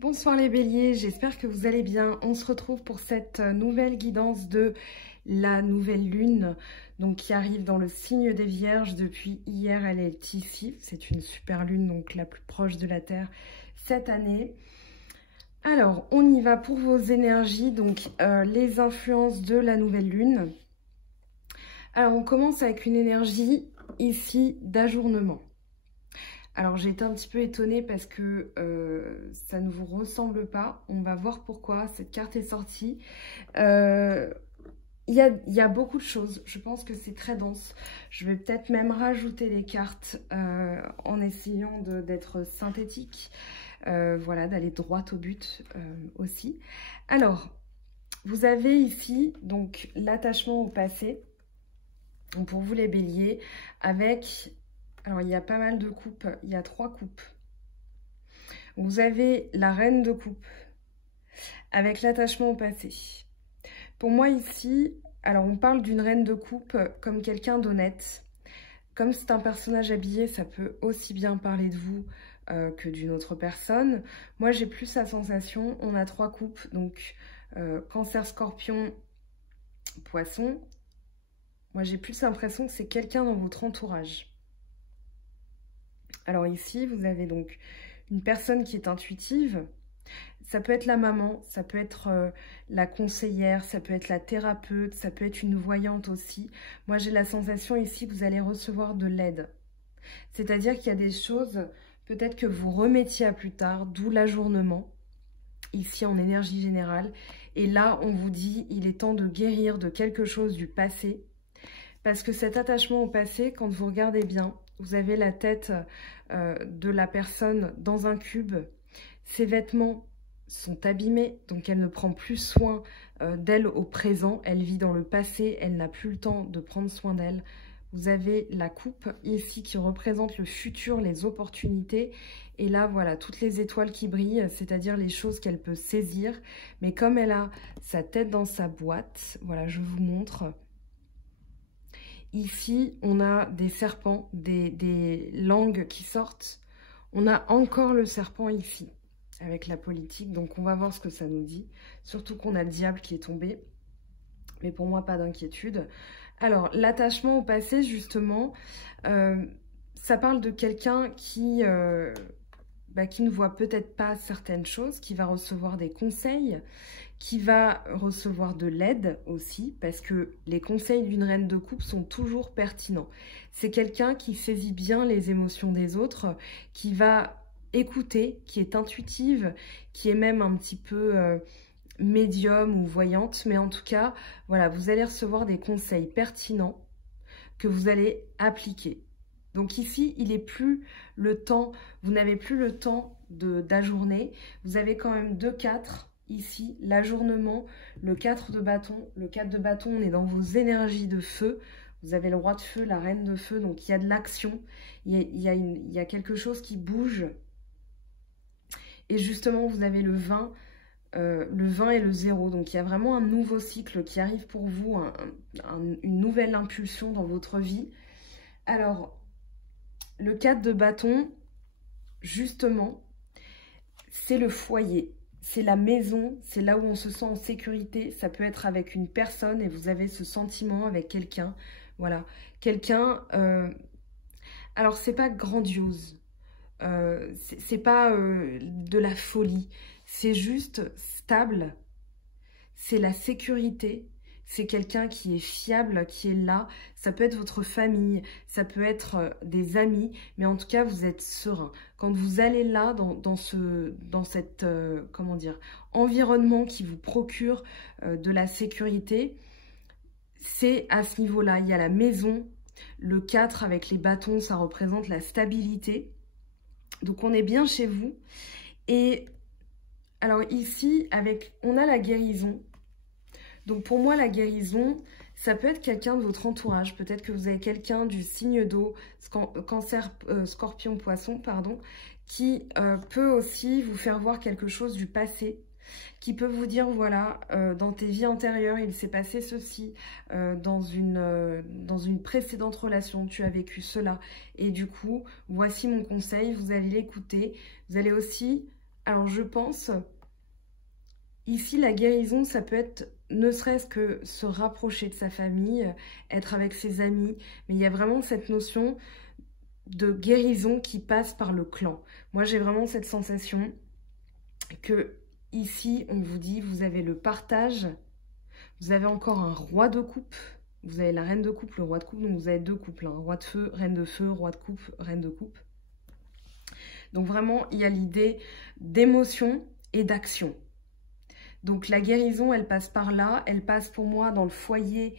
Bonsoir les béliers, j'espère que vous allez bien. On se retrouve pour cette nouvelle guidance de la nouvelle lune, donc qui arrive dans le signe des vierges depuis hier. Elle est ici, c'est une super lune, donc la plus proche de la Terre cette année. Alors, on y va pour vos énergies, donc les influences de la nouvelle lune. Alors, on commence avec une énergie ici d'ajournement. Alors j'ai été un petit peu étonnée parce que ça ne vous ressemble pas. On va voir pourquoi cette carte est sortie. Il y a beaucoup de choses. Je pense que c'est très dense. Je vais peut-être même rajouter des cartes en essayant d'être synthétique. Voilà, d'aller droit au but aussi. Alors, vous avez ici donc l'attachement au passé. Donc pour vous les béliers, avec... Alors, il y a pas mal de coupes. Il y a 3 coupes. Vous avez la reine de coupe avec l'attachement au passé. Pour moi, ici, alors on parle d'une reine de coupe comme quelqu'un d'honnête. Comme c'est un personnage habillé, ça peut aussi bien parler de vous que d'une autre personne. Moi, j'ai plus la sensation, on a 3 coupes. Donc, Cancer, Scorpion, Poisson. Moi, j'ai plus l'impression que c'est quelqu'un dans votre entourage. Alors ici, vous avez donc une personne qui est intuitive. Ça peut être la maman, ça peut être la conseillère, ça peut être la thérapeute, ça peut être une voyante aussi. Moi, j'ai la sensation ici que vous allez recevoir de l'aide. C'est-à-dire qu'il y a des choses, peut-être que vous remettiez à plus tard, d'où l'ajournement, ici en énergie générale. Et là, on vous dit, il est temps de guérir de quelque chose du passé. Parce que cet attachement au passé, quand vous regardez bien, vous avez la tête de la personne dans un cube. Ses vêtements sont abîmés, donc elle ne prend plus soin d'elle au présent. Elle vit dans le passé, elle n'a plus le temps de prendre soin d'elle. Vous avez la coupe ici qui représente le futur, les opportunités. Et là, voilà, toutes les étoiles qui brillent, c'est-à-dire les choses qu'elle peut saisir. Mais comme elle a sa tête dans sa boîte, voilà, je vous montre... Ici, on a des serpents, des langues qui sortent. On a encore le serpent ici, avec la politique. Donc, on va voir ce que ça nous dit. Surtout qu'on a le diable qui est tombé. Mais pour moi, pas d'inquiétude. Alors, l'attachement au passé, justement, ça parle de quelqu'un qui ne voit peut-être pas certaines choses, qui va recevoir des conseils, qui va recevoir de l'aide aussi, parce que les conseils d'une reine de coupe sont toujours pertinents. C'est quelqu'un qui saisit bien les émotions des autres, qui va écouter, qui est intuitive, qui est même un petit peu médium ou voyante, mais en tout cas, voilà, vous allez recevoir des conseils pertinents que vous allez appliquer. Donc ici, il n'est plus le temps, vous n'avez plus le temps d'ajourner. Vous avez quand même 2 4 ici, l'ajournement, le 4 de bâton. Le 4 de bâton, on est dans vos énergies de feu. Vous avez le roi de feu, la reine de feu, donc il y a de l'action. Il y a quelque chose qui bouge. Et justement, vous avez le 20 et le 0. Donc il y a vraiment un nouveau cycle qui arrive pour vous, une nouvelle impulsion dans votre vie. Alors... Le 4 de bâton, justement, c'est le foyer, c'est la maison, c'est là où on se sent en sécurité. Ça peut être avec une personne et vous avez ce sentiment avec quelqu'un. Voilà, quelqu'un... alors, c'est pas grandiose, c'est pas de la folie, c'est juste stable, c'est la sécurité. C'est quelqu'un qui est fiable, qui est là. Ça peut être votre famille, ça peut être des amis, mais en tout cas, vous êtes serein. Quand vous allez là, dans cet comment dire, environnement qui vous procure de la sécurité, c'est à ce niveau-là. Il y a la maison, le 4 avec les bâtons, ça représente la stabilité. Donc, on est bien chez vous. Et alors ici, on a la guérison. Donc pour moi, la guérison, ça peut être quelqu'un de votre entourage. Peut-être que vous avez quelqu'un du signe d'eau, Cancer, Scorpion, Poisson, pardon, qui peut aussi vous faire voir quelque chose du passé, qui peut vous dire, voilà, dans tes vies antérieures, il s'est passé ceci, dans une précédente relation, tu as vécu cela. Et du coup, voici mon conseil, vous allez l'écouter. Vous allez aussi... Alors je pense, ici la guérison, ça peut être ne serait-ce que se rapprocher de sa famille, être avec ses amis, mais il y a vraiment cette notion de guérison qui passe par le clan. Moi j'ai vraiment cette sensation que ici on vous dit, vous avez le partage, vous avez encore un roi de coupe, vous avez la reine de coupe, le roi de coupe, donc vous avez deux couples, hein, roi de feu, roi de coupe, reine de coupe. Donc vraiment, il y a l'idée d'émotion et d'action. Donc la guérison, elle passe par là, elle passe pour moi dans le foyer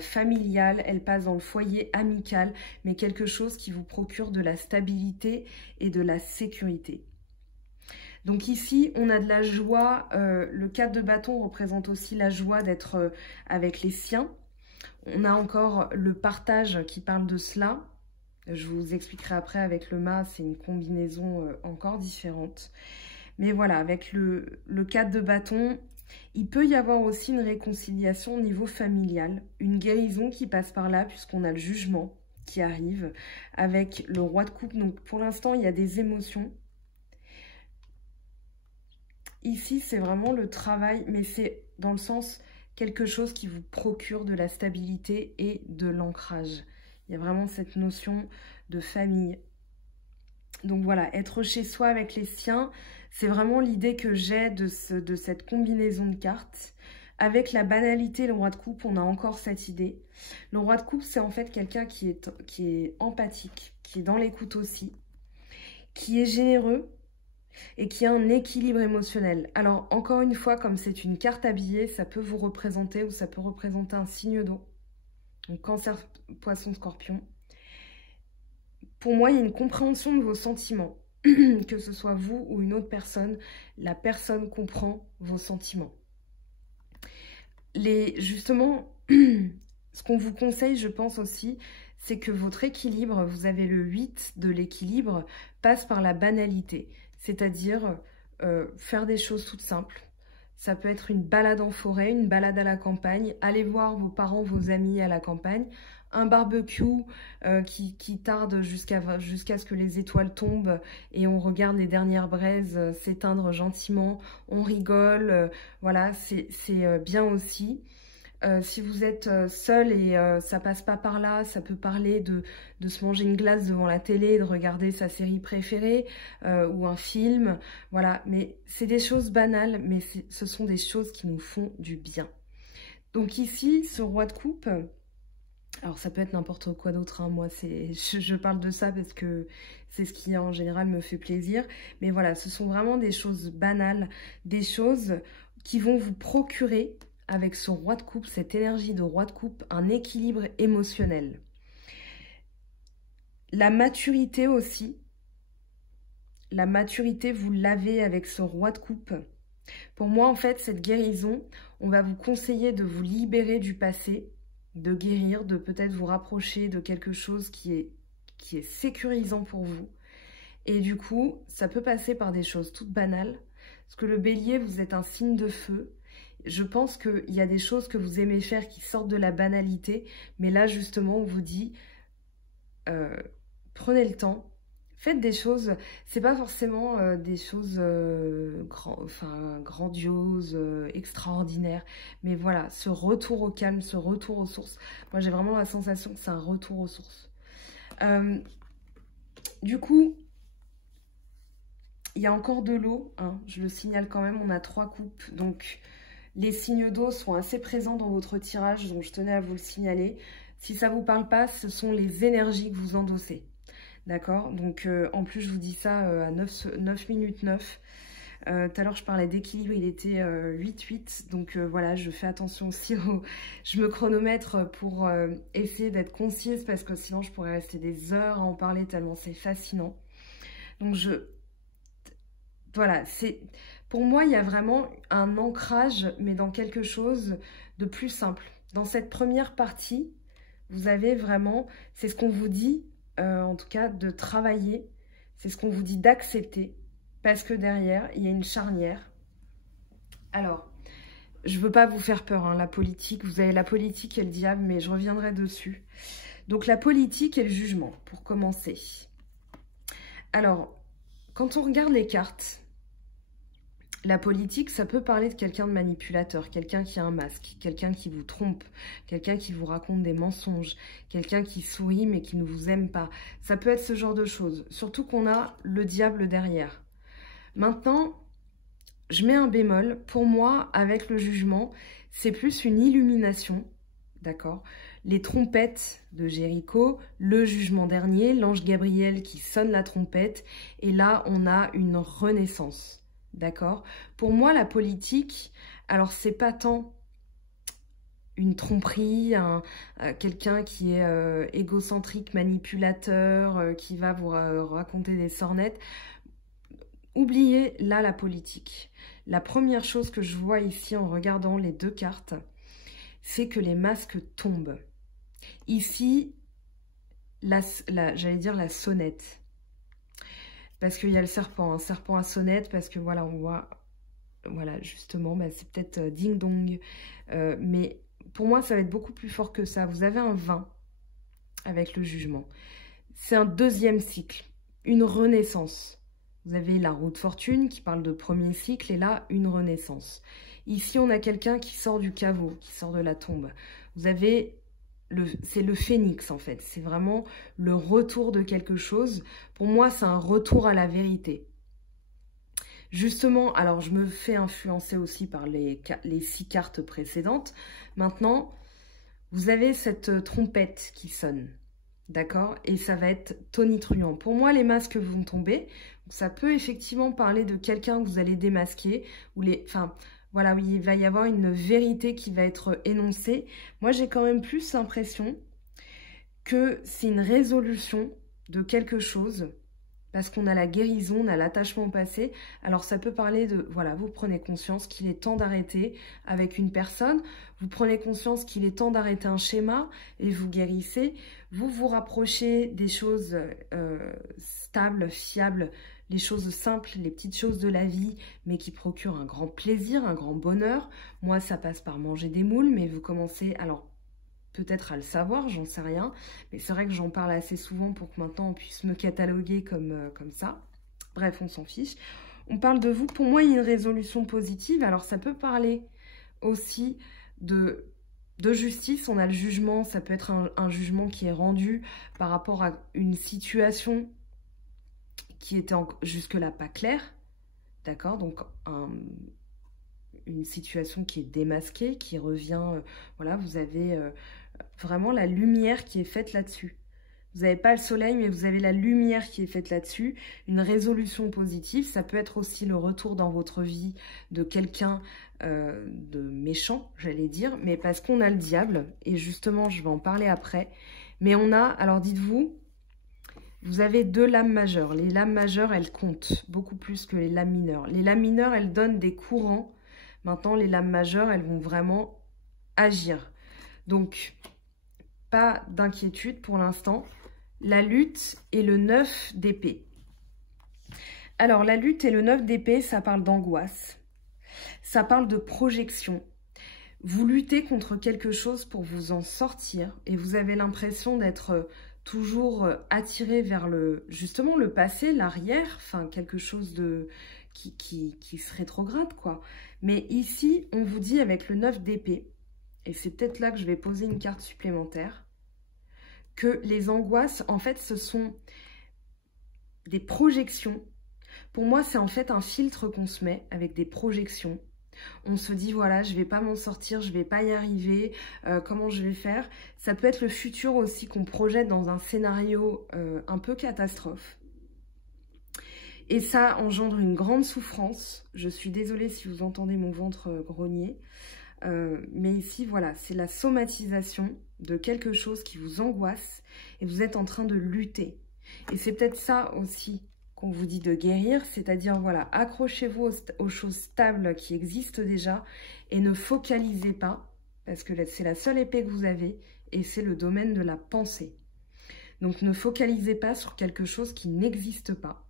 familial, elle passe dans le foyer amical, mais quelque chose qui vous procure de la stabilité et de la sécurité. Donc ici, on a de la joie, le 4 de bâton représente aussi la joie d'être avec les siens. On a encore le partage qui parle de cela. Je vous expliquerai après avec le mât, c'est une combinaison encore différente. Mais voilà, avec le 4 de bâton, il peut y avoir aussi une réconciliation au niveau familial, une guérison qui passe par là puisqu'on a le jugement qui arrive avec le roi de coupe. Donc pour l'instant, il y a des émotions. Ici, c'est vraiment le travail, mais c'est dans le sens quelque chose qui vous procure de la stabilité et de l'ancrage. Il y a vraiment cette notion de famille. Donc voilà, être chez soi avec les siens, c'est vraiment l'idée que j'ai de cette combinaison de cartes. Avec la banalité, le roi de coupe, on a encore cette idée. Le roi de coupe, c'est en fait quelqu'un qui est empathique, qui est dans l'écoute aussi, qui est généreux et qui a un équilibre émotionnel. Alors, encore une fois, comme c'est une carte habillée, ça peut vous représenter ou ça peut représenter un signe d'eau. Donc, Cancer, Poisson, Scorpion. Pour moi, il y a une compréhension de vos sentiments. Que ce soit vous ou une autre personne, la personne comprend vos sentiments. Justement, ce qu'on vous conseille, je pense aussi, c'est que votre équilibre, vous avez le 8 de l'équilibre, passe par la banalité. C'est-à-dire faire des choses toutes simples. Ça peut être une balade en forêt, une balade à la campagne, aller voir vos parents, vos amis à la campagne, un barbecue qui tarde jusqu'à ce que les étoiles tombent et on regarde les dernières braises s'éteindre gentiment, on rigole, voilà, c'est bien aussi. Si vous êtes seul et ça passe pas par là, ça peut parler de se manger une glace devant la télé, de regarder sa série préférée ou un film. Voilà, mais c'est des choses banales, mais ce sont des choses qui nous font du bien. Donc ici, ce roi de coupe, alors ça peut être n'importe quoi d'autre, hein. Moi je parle de ça parce que c'est ce qui en général me fait plaisir. Mais voilà, ce sont vraiment des choses banales, des choses qui vont vous procurer avec ce roi de coupe, cette énergie de roi de coupe, un équilibre émotionnel. La maturité aussi. La maturité, vous l'avez avec ce roi de coupe. Pour moi, en fait, cette guérison, on va vous conseiller de vous libérer du passé, de guérir, de peut-être vous rapprocher de quelque chose qui est sécurisant pour vous. Et du coup, ça peut passer par des choses toutes banales. Parce que le bélier, vous êtes un signe de feu. Je pense qu'il y a des choses que vous aimez faire qui sortent de la banalité. Mais là, justement, on vous dit, prenez le temps. Faites des choses, c'est pas forcément des choses grandioses, extraordinaires. Mais voilà, ce retour au calme, ce retour aux sources. Moi, j'ai vraiment la sensation que c'est un retour aux sources. Du coup, il y a encore de l'eau, hein, je le signale quand même, on a 3 coupes. Donc, les signes d'eau sont assez présents dans votre tirage, donc je tenais à vous le signaler. Si ça ne vous parle pas, ce sont les énergies que vous endossez. D'accord? Donc, en plus, je vous dis ça à 9 minutes 9. Tout à l'heure, je parlais d'équilibre, il était 8-8. Donc, voilà, je fais attention aussi. Je me chronomètre pour essayer d'être concise parce que sinon, je pourrais rester des heures à en parler tellement c'est fascinant. Donc, voilà, pour moi, il y a vraiment un ancrage, mais dans quelque chose de plus simple. Dans cette première partie, vous avez vraiment, c'est ce qu'on vous dit, en tout cas, de travailler. C'est ce qu'on vous dit d'accepter. Parce que derrière, il y a une charnière. Alors, je ne veux pas vous faire peur, hein, la politique. Vous avez la politique et le diable, mais je reviendrai dessus. Donc, la politique et le jugement, pour commencer. Alors, quand on regarde les cartes, La politique, ça peut parler de quelqu'un de manipulateur, quelqu'un qui a un masque, quelqu'un qui vous trompe, quelqu'un qui vous raconte des mensonges, quelqu'un qui sourit mais qui ne vous aime pas. Ça peut être ce genre de choses, surtout qu'on a le diable derrière. Maintenant, je mets un bémol. Pour moi, avec le jugement, c'est plus une illumination, d'accord? Les trompettes de Jéricho, le jugement dernier, l'ange Gabriel qui sonne la trompette, et là, on a une renaissance. D'accord? Pour moi, la politique, alors c'est pas tant une tromperie, quelqu'un qui est égocentrique, manipulateur, qui va vous raconter des sornettes. Oubliez là la politique. La première chose que je vois ici en regardant les deux cartes, c'est que les masques tombent. Ici, j'allais dire la sonnette. Parce qu'il y a le serpent, un serpent à sonnette, parce que voilà, on voit, voilà, justement, bah, c'est peut-être ding-dong. Mais pour moi, ça va être beaucoup plus fort que ça. Vous avez un 20 avec le jugement. C'est un deuxième cycle, une renaissance. Vous avez la roue de fortune qui parle de premier cycle, et là, une renaissance. Ici, on a quelqu'un qui sort du caveau, qui sort de la tombe. Vous avez... c'est le phénix en fait, c'est vraiment le retour de quelque chose. Pour moi, c'est un retour à la vérité. Justement, alors je me fais influencer aussi par les 6 cartes précédentes. Maintenant, vous avez cette trompette qui sonne, d'accord? Et ça va être tonitruant. Pour moi, les masques vont tomber. Ça peut effectivement parler de quelqu'un que vous allez démasquer, ou voilà, oui, il va y avoir une vérité qui va être énoncée. Moi, j'ai quand même plus l'impression que c'est une résolution de quelque chose, parce qu'on a la guérison, on a l'attachement au passé. Alors, ça peut parler de, voilà, vous prenez conscience qu'il est temps d'arrêter avec une personne, vous prenez conscience qu'il est temps d'arrêter un schéma et vous guérissez. Vous vous rapprochez des choses stables, fiables, les choses simples, les petites choses de la vie, mais qui procurent un grand plaisir, un grand bonheur. Moi, ça passe par manger des moules, mais vous commencez, alors peut-être à le savoir, j'en sais rien, mais c'est vrai que j'en parle assez souvent pour que maintenant on puisse me cataloguer comme ça. Bref, on s'en fiche. On parle de vous, pour moi, il y a une résolution positive. Alors, ça peut parler aussi de justice. On a le jugement, ça peut être un jugement qui est rendu par rapport à une situation qui était jusque-là pas claire, d'accord? Donc, une situation qui est démasquée, qui revient, voilà, vous avez vraiment la lumière qui est faite là-dessus. Vous n'avez pas le soleil, mais vous avez la lumière qui est faite là-dessus, une résolution positive. Ça peut être aussi le retour dans votre vie de quelqu'un de méchant, j'allais dire, mais parce qu'on a le diable, et justement, je vais en parler après. Mais on a, alors dites-vous, vous avez 2 lames majeures. Les lames majeures, elles comptent beaucoup plus que les lames mineures. Les lames mineures, elles donnent des courants. Maintenant, les lames majeures, elles vont vraiment agir. Donc, pas d'inquiétude pour l'instant. La lutte et le 9 d'épée. Alors, la lutte et le 9 d'épée, ça parle d'angoisse. Ça parle de projection. Vous luttez contre quelque chose pour vous en sortir et vous avez l'impression d'être toujours attiré vers justement le passé, l'arrière, enfin quelque chose de qui se rétrograde, quoi. Mais ici, on vous dit avec le 9 d'épée, et c'est peut-être là que je vais poser une carte supplémentaire, que les angoisses, en fait, ce sont des projections. Pour moi, c'est en fait un filtre qu'on se met avec des projections. On se dit, voilà, je vais pas m'en sortir, je vais pas y arriver, comment je vais faire? Ça peut être le futur aussi qu'on projette dans un scénario un peu catastrophe. Et ça engendre une grande souffrance. Je suis désolée si vous entendez mon ventre grogner. Mais ici, voilà, c'est la somatisation de quelque chose qui vous angoisse et vous êtes en train de lutter. Et c'est peut-être ça aussi qu'on vous dit de guérir, c'est-à-dire, voilà, accrochez-vous aux choses stables qui existent déjà et ne focalisez pas, parce que c'est la seule épée que vous avez et c'est le domaine de la pensée. Donc, ne focalisez pas sur quelque chose qui n'existe pas.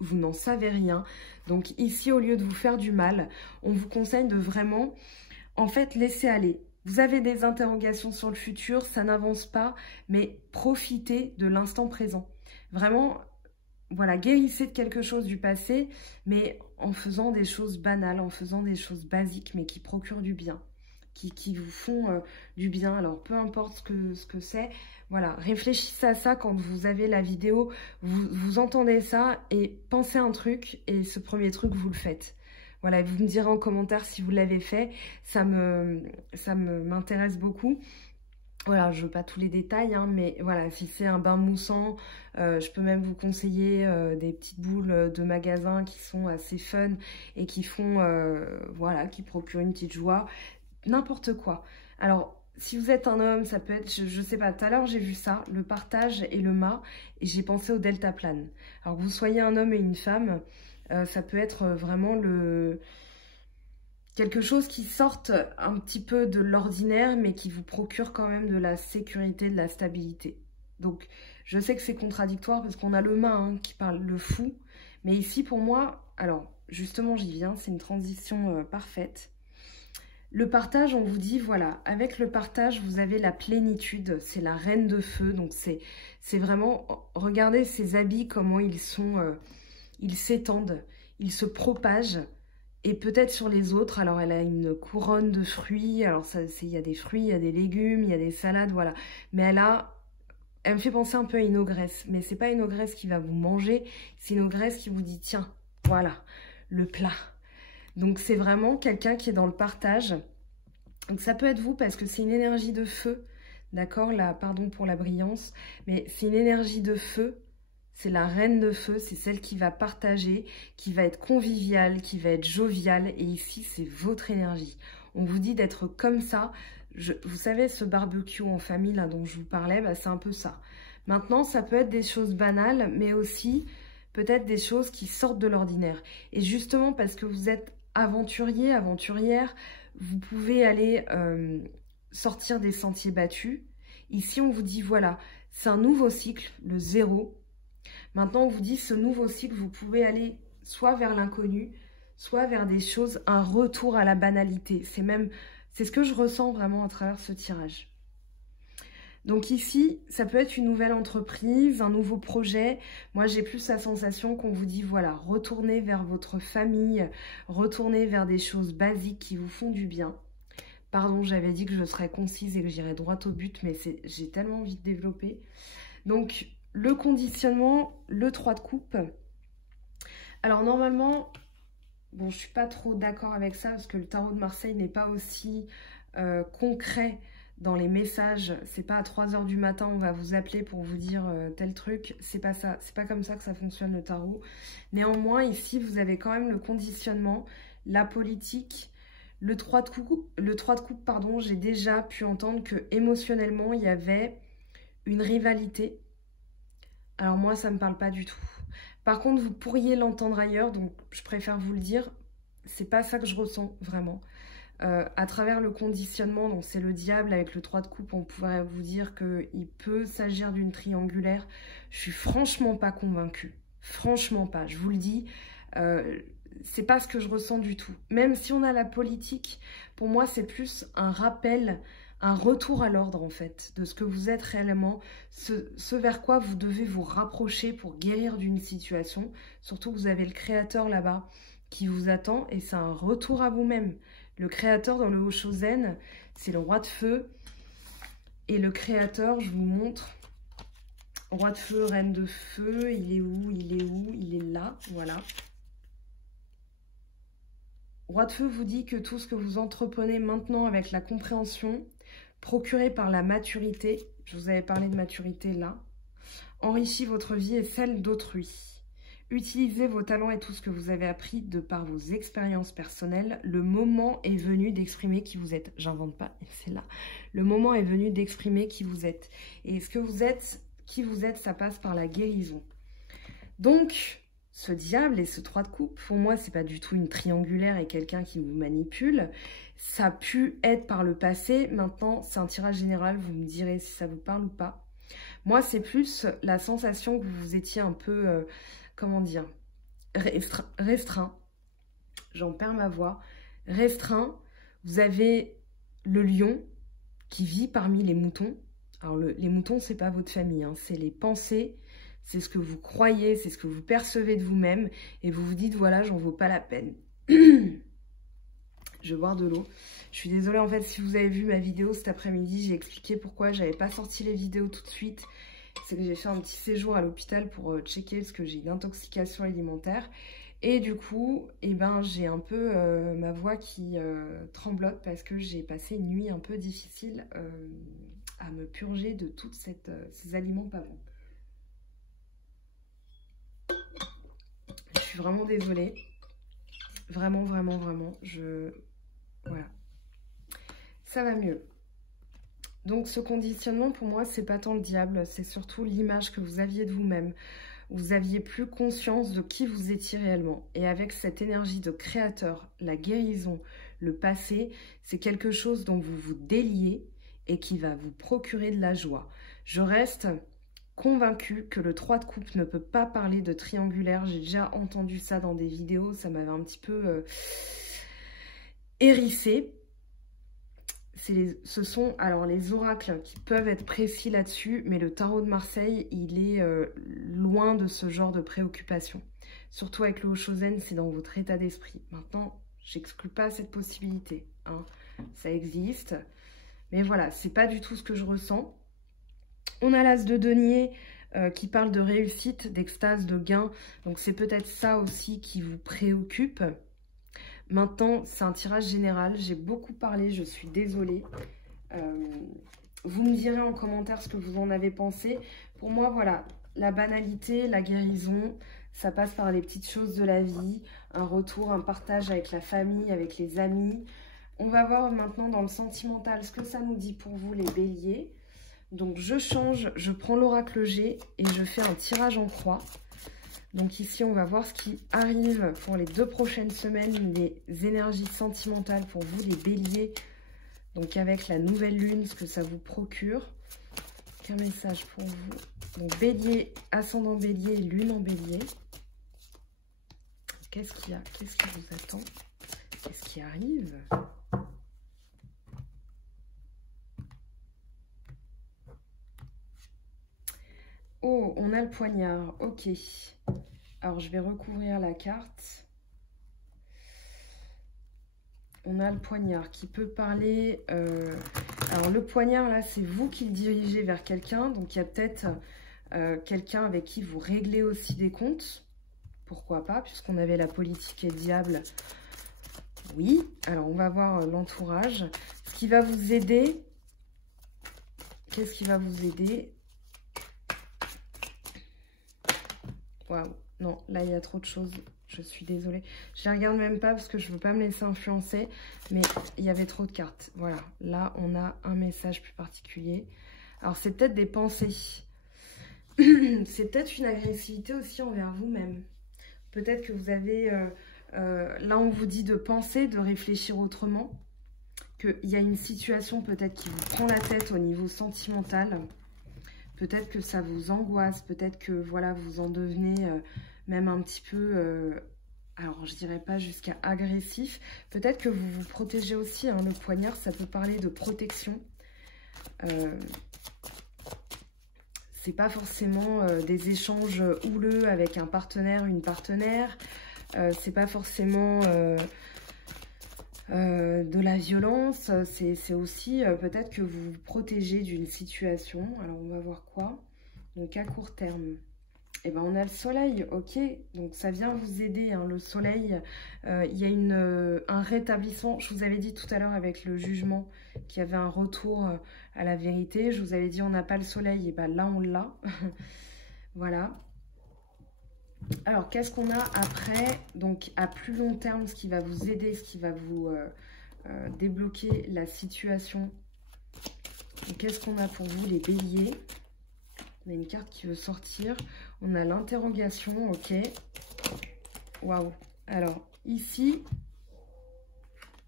Vous n'en savez rien. Donc ici, au lieu de vous faire du mal, on vous conseille de vraiment, en fait, laisser aller. Vous avez des interrogations sur le futur, ça n'avance pas, mais profitez de l'instant présent. Vraiment, voilà, guérissez de quelque chose du passé, mais en faisant des choses banales, en faisant des choses basiques, mais qui procurent du bien, qui vous font du bien. Alors, peu importe ce que c'est, voilà, réfléchissez à ça quand vous avez la vidéo, vous entendez ça et pensez un truc, et ce premier truc, vous le faites. Voilà, vous me direz en commentaire si vous l'avez fait, ça m'intéresse beaucoup. Voilà, je ne veux pas tous les détails, hein, mais voilà, si c'est un bain moussant, je peux même vous conseiller des petites boules de magasin qui sont assez fun et qui font, voilà, qui procurent une petite joie, n'importe quoi. Alors, si vous êtes un homme, ça peut être, je sais pas, tout à l'heure j'ai vu ça, le partage et le mât, et j'ai pensé au deltaplane. Alors que vous soyez un homme et une femme, ça peut être vraiment quelque chose qui sorte un petit peu de l'ordinaire, mais qui vous procure quand même de la sécurité, de la stabilité. Donc, je sais que c'est contradictoire parce qu'on a le mât hein, qui parle le fou. Mais ici, pour moi, alors, justement, j'y viens, c'est une transition parfaite. Le partage, on vous dit, voilà, avec le partage, vous avez la plénitude. C'est la reine de feu. Donc, c'est vraiment, regardez ces habits, comment ils sont, ils s'étendent, ils se propagent. Et peut-être sur les autres, alors elle a une couronne de fruits, alors il y a des fruits, il y a des légumes, il y a des salades, voilà. Mais elle me fait penser un peu à une ogresse, mais c'est pas une ogresse qui va vous manger, c'est une ogresse qui vous dit, tiens, voilà, le plat. Donc c'est vraiment quelqu'un qui est dans le partage. Donc ça peut être vous parce que c'est une énergie de feu, d'accord, là, pardon pour la brillance, mais c'est une énergie de feu. C'est la reine de feu, c'est celle qui va partager, qui va être conviviale, qui va être joviale. Et ici, c'est votre énergie. On vous dit d'être comme ça. Vous savez, ce barbecue en famille là dont je vous parlais, bah, c'est un peu ça. Maintenant, ça peut être des choses banales, mais aussi peut-être des choses qui sortent de l'ordinaire. Et justement, parce que vous êtes aventurier, aventurière, vous pouvez aller sortir des sentiers battus. Ici, on vous dit, voilà, c'est un nouveau cycle, le 0. Maintenant, on vous dit, ce nouveau cycle, vous pouvez aller soit vers l'inconnu, soit vers des choses, un retour à la banalité. C'est ce que je ressens vraiment à travers ce tirage. Donc ici, ça peut être une nouvelle entreprise, un nouveau projet. Moi, j'ai plus la sensation qu'on vous dit, voilà, retournez vers votre famille, retournez vers des choses basiques qui vous font du bien. Pardon, j'avais dit que je serais concise et que j'irais droit au but, mais j'ai tellement envie de développer. Donc, le conditionnement, le 3 de coupe. Alors normalement, bon, je suis pas trop d'accord avec ça parce que le tarot de Marseille n'est pas aussi concret dans les messages. C'est pas à 3 h du matin, on va vous appeler pour vous dire tel truc. C'est pas ça, c'est pas comme ça que ça fonctionne le tarot. Néanmoins, ici, vous avez quand même le conditionnement, la politique. Le 3 de coupe, pardon, j'ai déjà pu entendre que émotionnellement, il y avait une rivalité. Alors moi, ça ne me parle pas du tout. Par contre, vous pourriez l'entendre ailleurs, donc je préfère vous le dire. C'est pas ça que je ressens, vraiment. À travers le conditionnement, donc c'est le diable avec le 3 de coupe, on pourrait vous dire qu'il peut s'agir d'une triangulaire. Je suis franchement pas convaincue. Franchement pas, je vous le dis. C'est pas ce que je ressens du tout. Même si on a la politique, pour moi, c'est plus un rappel, un retour à l'ordre en fait, de ce que vous êtes réellement, ce vers quoi vous devez vous rapprocher pour guérir d'une situation. Surtout que vous avez le créateur là-bas qui vous attend et c'est un retour à vous-même. Le créateur dans le Oshozen, c'est le roi de feu. Et le créateur, je vous montre, roi de feu, reine de feu, il est où? Il est où? Il est là, voilà. Roi de feu vous dit que tout ce que vous entreprenez maintenant avec la compréhension, procurée par la maturité, je vous avais parlé de maturité là, enrichit votre vie et celle d'autrui. Utilisez vos talents et tout ce que vous avez appris de par vos expériences personnelles. Le moment est venu d'exprimer qui vous êtes. J'invente pas, c'est là. Le moment est venu d'exprimer qui vous êtes. Et ce que vous êtes, qui vous êtes, ça passe par la guérison. Donc, ce diable et ce 3 de coupe, pour moi, c'est pas du tout une triangulaire et quelqu'un qui vous manipule. Ça a pu être par le passé. Maintenant, c'est un tirage général. Vous me direz si ça vous parle ou pas. Moi, c'est plus la sensation que vous étiez un peu... comment dire, restreint, j'en perds ma voix, restreint, vous avez le lion qui vit parmi les moutons. Alors les moutons, c'est pas votre famille, hein, c'est les pensées, c'est ce que vous croyez, c'est ce que vous percevez de vous-même, et vous vous dites, voilà, j'en vaux pas la peine. Je vais boire de l'eau. Je suis désolée, en fait, si vous avez vu ma vidéo cet après-midi, j'ai expliqué pourquoi j'avais pas sorti les vidéos tout de suite. C'est que j'ai fait un petit séjour à l'hôpital pour checker parce que j'ai une intoxication alimentaire. Et du coup, eh ben, j'ai un peu ma voix qui tremblote parce que j'ai passé une nuit un peu difficile à me purger de tous ces aliments pas bons. Je suis vraiment désolée. Vraiment, vraiment, vraiment. Voilà. Ça va mieux. Donc ce conditionnement, pour moi, c'est pas tant le diable, c'est surtout l'image que vous aviez de vous-même. Vous aviez plus conscience de qui vous étiez réellement. Et avec cette énergie de créateur, la guérison, le passé, c'est quelque chose dont vous vous déliez et qui va vous procurer de la joie. Je reste convaincue que le 3 de coupe ne peut pas parler de triangulaire. J'ai déjà entendu ça dans des vidéos, ça m'avait un petit peu hérissé. Ce sont alors les oracles qui peuvent être précis là-dessus, mais le tarot de Marseille, il est loin de ce genre de préoccupation. Surtout avec le Oshozen, c'est dans votre état d'esprit. Maintenant, j'exclus pas cette possibilité, hein. Ça existe. Mais voilà, c'est pas du tout ce que je ressens. On a l'as de denier qui parle de réussite, d'extase, de gain. Donc c'est peut-être ça aussi qui vous préoccupe. Maintenant, c'est un tirage général. J'ai beaucoup parlé, je suis désolée. Vous me direz en commentaire ce que vous en avez pensé. Pour moi, voilà, la banalité, la guérison, ça passe par les petites choses de la vie. Un retour, un partage avec la famille, avec les amis. On va voir maintenant dans le sentimental ce que ça nous dit pour vous, les béliers. Donc, je change, je prends l'oracle G et je fais un tirage en croix. Donc ici, on va voir ce qui arrive pour les 2 prochaines semaines, les énergies sentimentales pour vous, les béliers. Donc avec la nouvelle lune, ce que ça vous procure. Qu'un message pour vous. Donc bélier, ascendant bélier, lune en bélier. Qu'est-ce qu'il y a? Qu'est-ce qui vous attend? Qu'est-ce qui arrive? Oh, on a le poignard. Ok. Alors, je vais recouvrir la carte. On a le poignard qui peut parler... Alors, le poignard, là, c'est vous qui le dirigez vers quelqu'un. Donc, il y a peut-être quelqu'un avec qui vous réglez aussi des comptes. Pourquoi pas, puisqu'on avait la politique et le diable. Oui. Alors, on va voir l'entourage. Ce qui va vous aider... Qu'est-ce qui va vous aider? Waouh. Non, là, il y a trop de choses. Je suis désolée. Je ne les regarde même pas parce que je ne veux pas me laisser influencer. Mais il y avait trop de cartes. Voilà. Là, on a un message plus particulier. Alors, c'est peut-être des pensées. C'est peut-être une agressivité aussi envers vous-même. Peut-être que vous avez... là, on vous dit de penser, de réfléchir autrement. Qu'il y a une situation peut-être qui vous prend la tête au niveau sentimental. Peut-être que ça vous angoisse. Peut-être que, voilà, vous en devenez... même un petit peu, alors je dirais pas jusqu'à agressif. Peut-être que vous vous protégez aussi, hein, le poignard, ça peut parler de protection. C'est pas forcément des échanges houleux avec un partenaire, une partenaire. C'est pas forcément de la violence. C'est aussi peut-être que vous vous protégez d'une situation. Alors on va voir quoi. Donc à court terme. Eh ben, on a le soleil, ok, donc ça vient vous aider, hein, le soleil, il y a un rétablissement, je vous avais dit tout à l'heure avec le jugement qu'il y avait un retour à la vérité, je vous avais dit on n'a pas le soleil, et ben là on l'a, voilà. Alors qu'est-ce qu'on a après? Donc à plus long terme, ce qui va vous aider, ce qui va vous débloquer la situation. Qu'est-ce qu'on a pour vous les béliers? On a une carte qui veut sortir. On a l'interrogation, ok. Waouh. Alors, ici,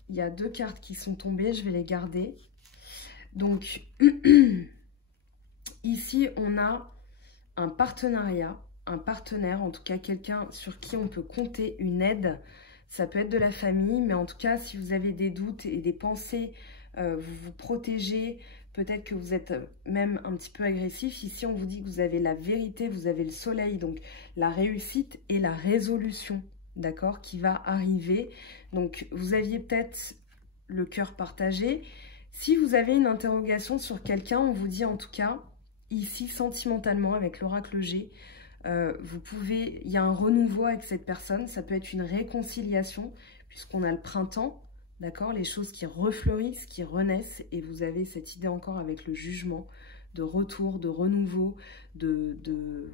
il y a 2 cartes qui sont tombées. Je vais les garder. Donc, ici, on a un partenariat, un partenaire, en tout cas quelqu'un sur qui on peut compter, une aide. Ça peut être de la famille, mais en tout cas, si vous avez des doutes et des pensées, vous vous protégez peut-être que vous êtes même un petit peu agressif. Ici, on vous dit que vous avez la vérité, vous avez le soleil, donc la réussite et la résolution, d'accord, qui va arriver. Donc, vous aviez peut-être le cœur partagé. Si vous avez une interrogation sur quelqu'un, on vous dit en tout cas, ici, sentimentalement, avec l'oracle G, vous pouvez, il y a un renouveau avec cette personne, ça peut être une réconciliation, puisqu'on a le printemps, d'accord, les choses qui refleurissent, qui renaissent, et vous avez cette idée encore avec le jugement, de retour, de renouveau,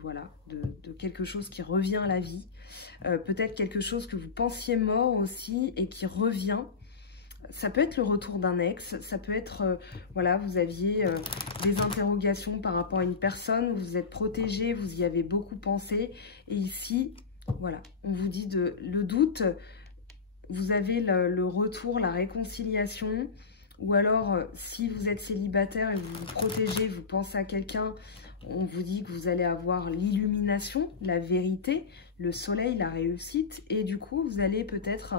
voilà, de quelque chose qui revient à la vie. Peut-être quelque chose que vous pensiez mort aussi et qui revient. Ça peut être le retour d'un ex, ça peut être, voilà, vous aviez des interrogations par rapport à une personne, vous êtes protégé, vous y avez beaucoup pensé. Et ici, voilà, on vous dit le doute, vous avez le retour, la réconciliation. Ou alors, si vous êtes célibataire et vous vous protégez, vous pensez à quelqu'un, on vous dit que vous allez avoir l'illumination, la vérité, le soleil, la réussite. Et du coup, vous allez peut-être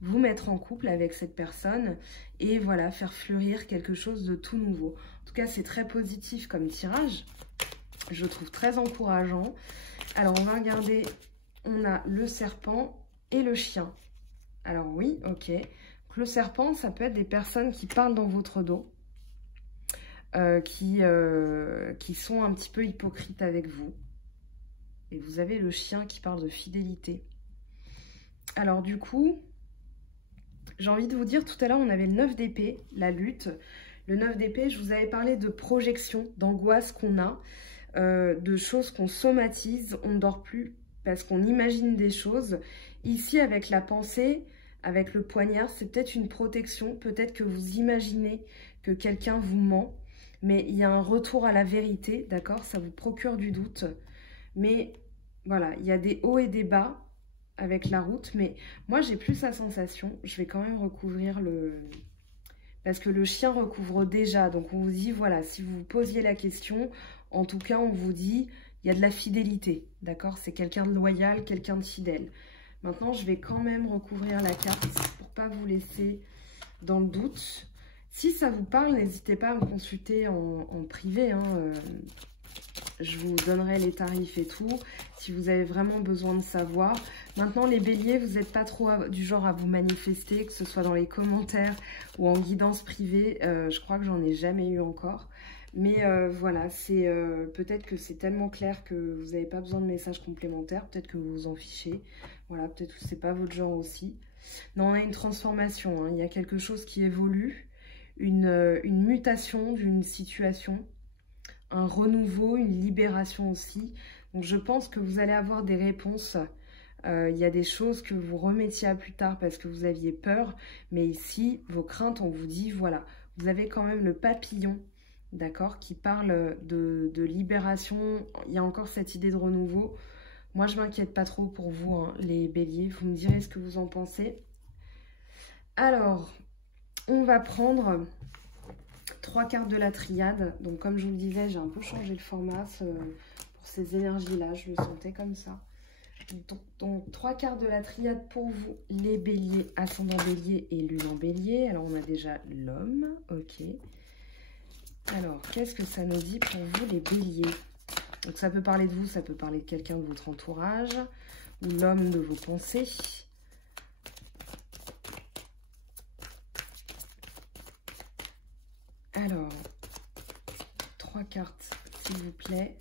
vous mettre en couple avec cette personne et voilà, faire fleurir quelque chose de tout nouveau. En tout cas, c'est très positif comme tirage. Je trouve très encourageant. Alors, on va regarder. On a le serpent et le chien. Alors oui, ok. Donc, le serpent, ça peut être des personnes qui parlent dans votre dos. Qui sont un petit peu hypocrites avec vous. Et vous avez le chien qui parle de fidélité. Alors du coup, j'ai envie de vous dire, tout à l'heure, on avait le 9 d'épée, la lutte. Le 9 d'épée, je vous avais parlé de projection, d'angoisse qu'on a, de choses qu'on somatise, on ne dort plus parce qu'on imagine des choses. Ici, avec la pensée, avec le poignard, c'est peut-être une protection, peut-être que vous imaginez que quelqu'un vous ment. Mais il y a un retour à la vérité, d'accord? Ça vous procure du doute. Mais voilà, il y a des hauts et des bas avec la route. Mais moi, j'ai plus la sensation. Je vais quand même recouvrir le... Parce que le chien recouvre déjà. Donc, on vous dit, voilà, si vous vous posiez la question, en tout cas, on vous dit, il y a de la fidélité, d'accord? C'est quelqu'un de loyal, quelqu'un de fidèle. Maintenant, je vais quand même recouvrir la carte pour pas vous laisser dans le doute. Si ça vous parle, n'hésitez pas à me consulter en privé. Hein, je vous donnerai les tarifs et tout, si vous avez vraiment besoin de savoir. Maintenant, les béliers, vous n'êtes pas trop du genre à vous manifester, que ce soit dans les commentaires ou en guidance privée. Je crois que j'en ai jamais eu encore. Mais voilà, c'est peut-être que c'est tellement clair que vous n'avez pas besoin de messages complémentaires. Peut-être que vous vous en fichez. Voilà, peut-être que c'est pas votre genre aussi. Non, on a une transformation. Hein, il y a quelque chose qui évolue. Une mutation d'une situation, un renouveau, une libération aussi. Donc je pense que vous allez avoir des réponses. Il y a des choses que vous remettiez à plus tard parce que vous aviez peur. Mais ici, vos craintes, on vous dit, voilà, vous avez quand même le papillon, d'accord, qui parle de libération. Il y a encore cette idée de renouveau. Moi, je ne m'inquiète pas trop pour vous, hein, les béliers. Vous me direz ce que vous en pensez. Alors... on va prendre 3 cartes de la triade. Donc, comme je vous le disais, j'ai un peu changé le format pour ces énergies-là. Je le sentais comme ça. Donc 3 cartes de la triade pour vous, les béliers, ascendant bélier et lune en bélier. Alors, on a déjà l'homme. Ok. Alors, qu'est-ce que ça nous dit pour vous, les béliers? Donc, ça peut parler de vous, ça peut parler de quelqu'un de votre entourage ou l'homme de vos pensées. Alors, 3 cartes, s'il vous plaît.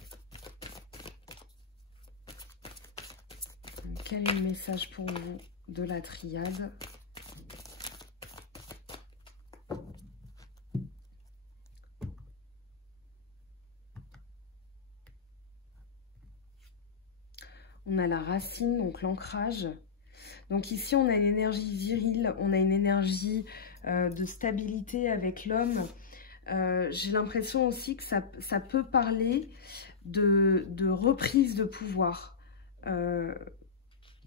Quel est le message pour vous de la triade? On a la racine, donc l'ancrage. Donc ici, on a une énergie virile, on a une énergie de stabilité avec l'homme. J'ai l'impression aussi que ça peut parler de reprise de pouvoir.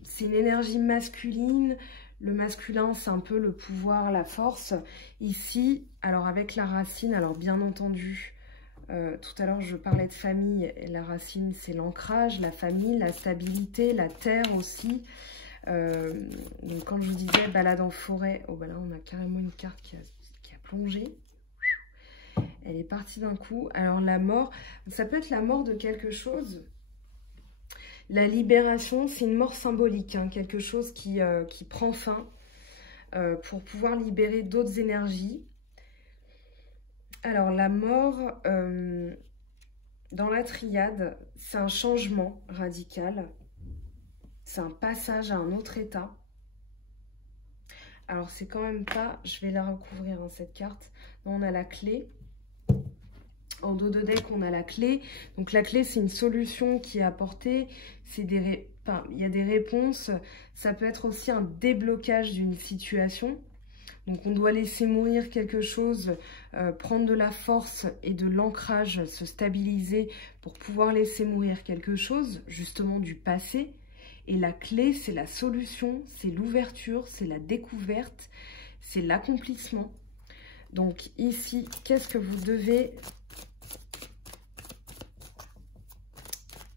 C'est une énergie masculine. Le masculin, c'est un peu le pouvoir, la force. Ici, alors avec la racine, alors bien entendu, tout à l'heure je parlais de famille. Et la racine, c'est l'ancrage, la famille, la stabilité, la terre aussi. Donc quand je vous disais balade en forêt, oh ben là on a carrément une carte qui a plongé. Elle est partie d'un coup. Alors la mort, ça peut être la mort de quelque chose. La libération, c'est une mort symbolique, hein, quelque chose qui prend fin pour pouvoir libérer d'autres énergies. Alors la mort, dans la triade, c'est un changement radical. C'est un passage à un autre état. Alors c'est quand même pas, je vais la recouvrir hein, cette carte. Non, on a la clé. En dos de deck, on a la clé. Donc la clé, c'est une solution qui est apportée. Il y a des réponses. Ça peut être aussi un déblocage d'une situation. Donc on doit laisser mourir quelque chose, prendre de la force et de l'ancrage, se stabiliser pour pouvoir laisser mourir quelque chose, justement du passé. Et la clé, c'est la solution, c'est l'ouverture, c'est la découverte, c'est l'accomplissement. Donc ici, qu'est-ce que vous devez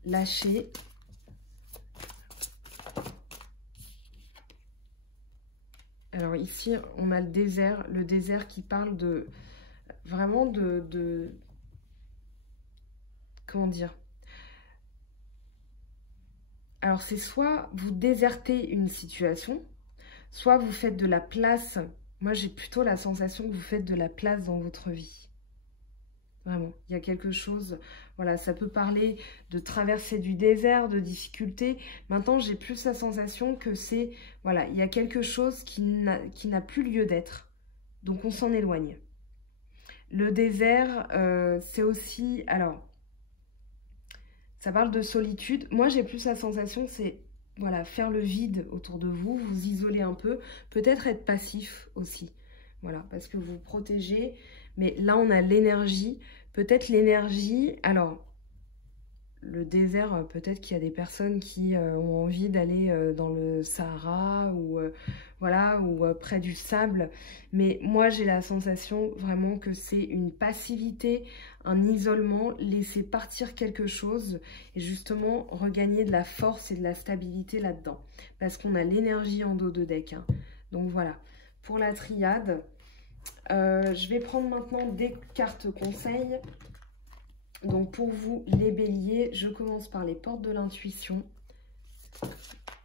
lâcher? Alors ici, on a le désert qui parle de vraiment comment dire? Alors c'est soit vous désertez une situation, soit vous faites de la place. Moi j'ai plutôt la sensation que vous faites de la place dans votre vie. Vraiment, il y a quelque chose, voilà, ça peut parler de traverser du désert, de difficultés. Maintenant, j'ai plus la sensation que c'est, voilà, il y a quelque chose qui n'a plus lieu d'être. Donc, on s'en éloigne. Le désert, c'est aussi, alors, ça parle de solitude. Moi, j'ai plus la sensation que c'est, voilà, faire le vide autour de vous, vous isoler un peu, peut-être être passif aussi. Voilà, parce que vous vous protégez. Mais là, on a l'énergie. Peut-être l'énergie... Alors, le désert, peut-être qu'il y a des personnes qui ont envie d'aller dans le Sahara ou, voilà, ou près du sable. Mais moi, j'ai la sensation vraiment que c'est une passivité, un isolement, laisser partir quelque chose et justement regagner de la force et de la stabilité là-dedans. Parce qu'on a l'énergie en dos de deck. Hein. Donc voilà, pour la triade... je vais prendre maintenant des cartes conseils. Donc pour vous les béliers, je commence par les portes de l'intuition.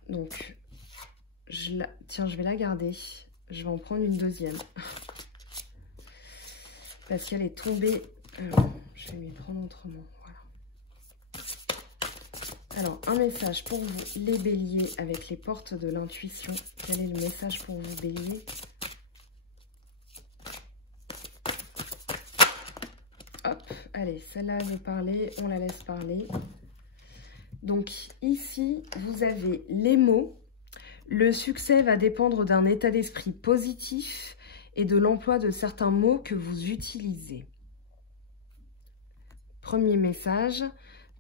Donc tiens, je vais la garder. Je vais en prendre une deuxième. Parce qu'elle est tombée. Je vais m'y prendre autrement. Voilà. Alors un message pour vous les béliers avec les portes de l'intuition. Quel est le message pour vous béliers ? Allez, celle-là, je vais parler, on la laisse parler. Donc ici, vous avez les mots. Le succès va dépendre d'un état d'esprit positif et de l'emploi de certains mots que vous utilisez. Premier message,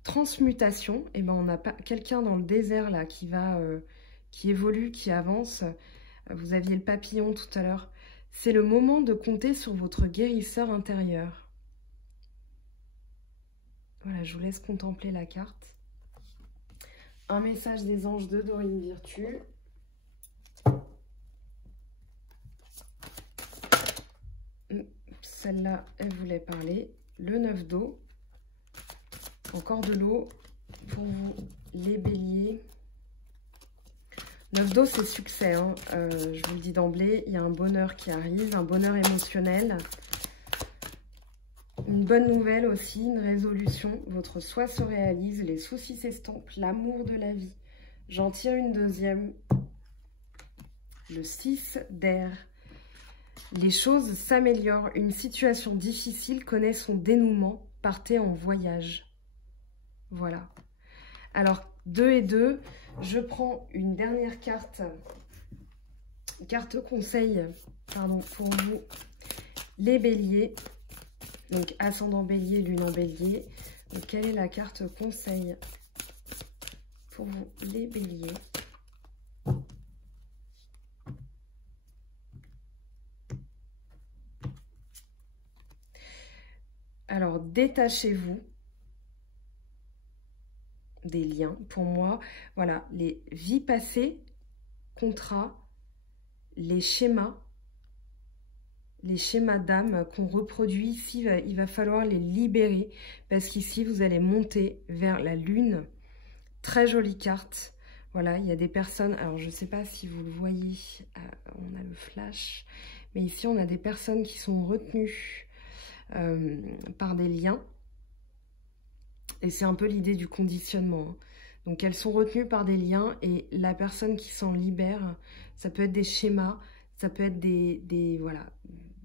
transmutation. Eh ben, on a quelqu'un dans le désert là qui évolue, qui avance. Vous aviez le papillon tout à l'heure. C'est le moment de compter sur votre guérisseur intérieur. Voilà, je vous laisse contempler la carte. Un message des anges de Dorine Virtue. Celle-là, elle voulait parler. Le 9 d'eau. Encore de l'eau pour vous, les béliers. 9 d'eau, c'est succès. Hein. Je vous le dis d'emblée, il y a un bonheur qui arrive, un bonheur émotionnel. Une bonne nouvelle aussi, une résolution. Votre souhait se réalise, les soucis s'estompent, l'amour de la vie. J'en tire une deuxième. Le 6 d'air. Les choses s'améliorent. Une situation difficile connaît son dénouement. Partez en voyage. Voilà. Alors, 2 et 2. Je prends une dernière carte. Carte conseil, pardon, pour vous, les béliers. Donc, ascendant bélier, lune en bélier. Donc, quelle est la carte conseil pour vous, les béliers? Alors, détachez-vous des liens. Pour moi, voilà, les vies passées, contrats, les schémas, les schémas d'âme qu'on reproduit ici, il va falloir les libérer parce qu'ici, vous allez monter vers la lune. Très jolie carte. Voilà, il y a des personnes, alors je ne sais pas si vous le voyez, on a le flash, mais ici, on a des personnes qui sont retenues par des liens. Et c'est un peu l'idée du conditionnement, hein. Donc, elles sont retenues par des liens et la personne qui s'en libère, ça peut être des schémas, ça peut être voilà,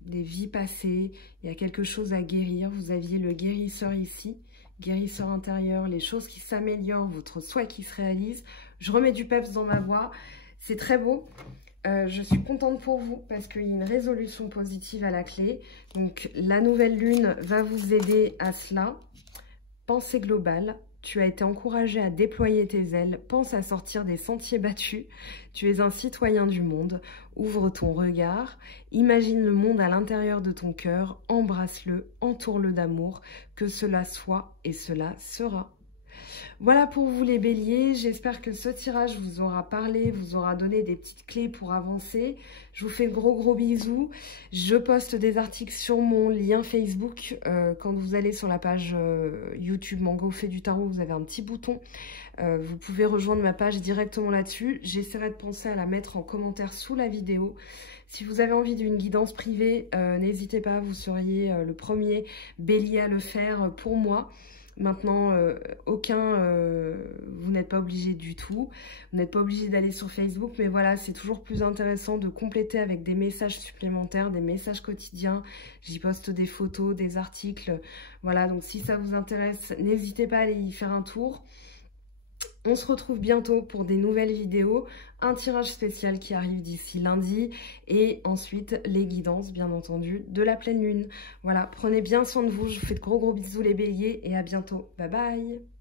des vies passées. Il y a quelque chose à guérir. Vous aviez le guérisseur ici, guérisseur intérieur, les choses qui s'améliorent, votre souhait qui se réalise. Je remets du peps dans ma voix. C'est très beau. Je suis contente pour vous parce qu'il y a une résolution positive à la clé. Donc, la nouvelle lune va vous aider à cela. Pensée globale. Tu as été encouragé à déployer tes ailes, pense à sortir des sentiers battus. Tu es un citoyen du monde, ouvre ton regard, imagine le monde à l'intérieur de ton cœur, embrasse-le, entoure-le d'amour, que cela soit et cela sera. Voilà pour vous les béliers, j'espère que ce tirage vous aura parlé, vous aura donné des petites clés pour avancer. Je vous fais de gros bisous. Je poste des articles sur mon lien Facebook. Quand vous allez sur la page YouTube Mango fait du tarot, vous avez un petit bouton. Vous pouvez rejoindre ma page directement là-dessus. J'essaierai de penser à la mettre en commentaire sous la vidéo. Si vous avez envie d'une guidance privée, n'hésitez pas, vous seriez le premier bélier à le faire pour moi. Maintenant, vous n'êtes pas obligé du tout, vous n'êtes pas obligé d'aller sur Facebook, mais voilà, c'est toujours plus intéressant de compléter avec des messages supplémentaires, des messages quotidiens. J'y poste des photos, des articles, voilà, donc si ça vous intéresse, n'hésitez pas à aller y faire un tour. On se retrouve bientôt pour des nouvelles vidéos, un tirage spécial qui arrive d'ici lundi et ensuite les guidances bien entendu de la pleine lune. Voilà, prenez bien soin de vous, je vous fais de gros bisous les béliers et à bientôt. Bye bye.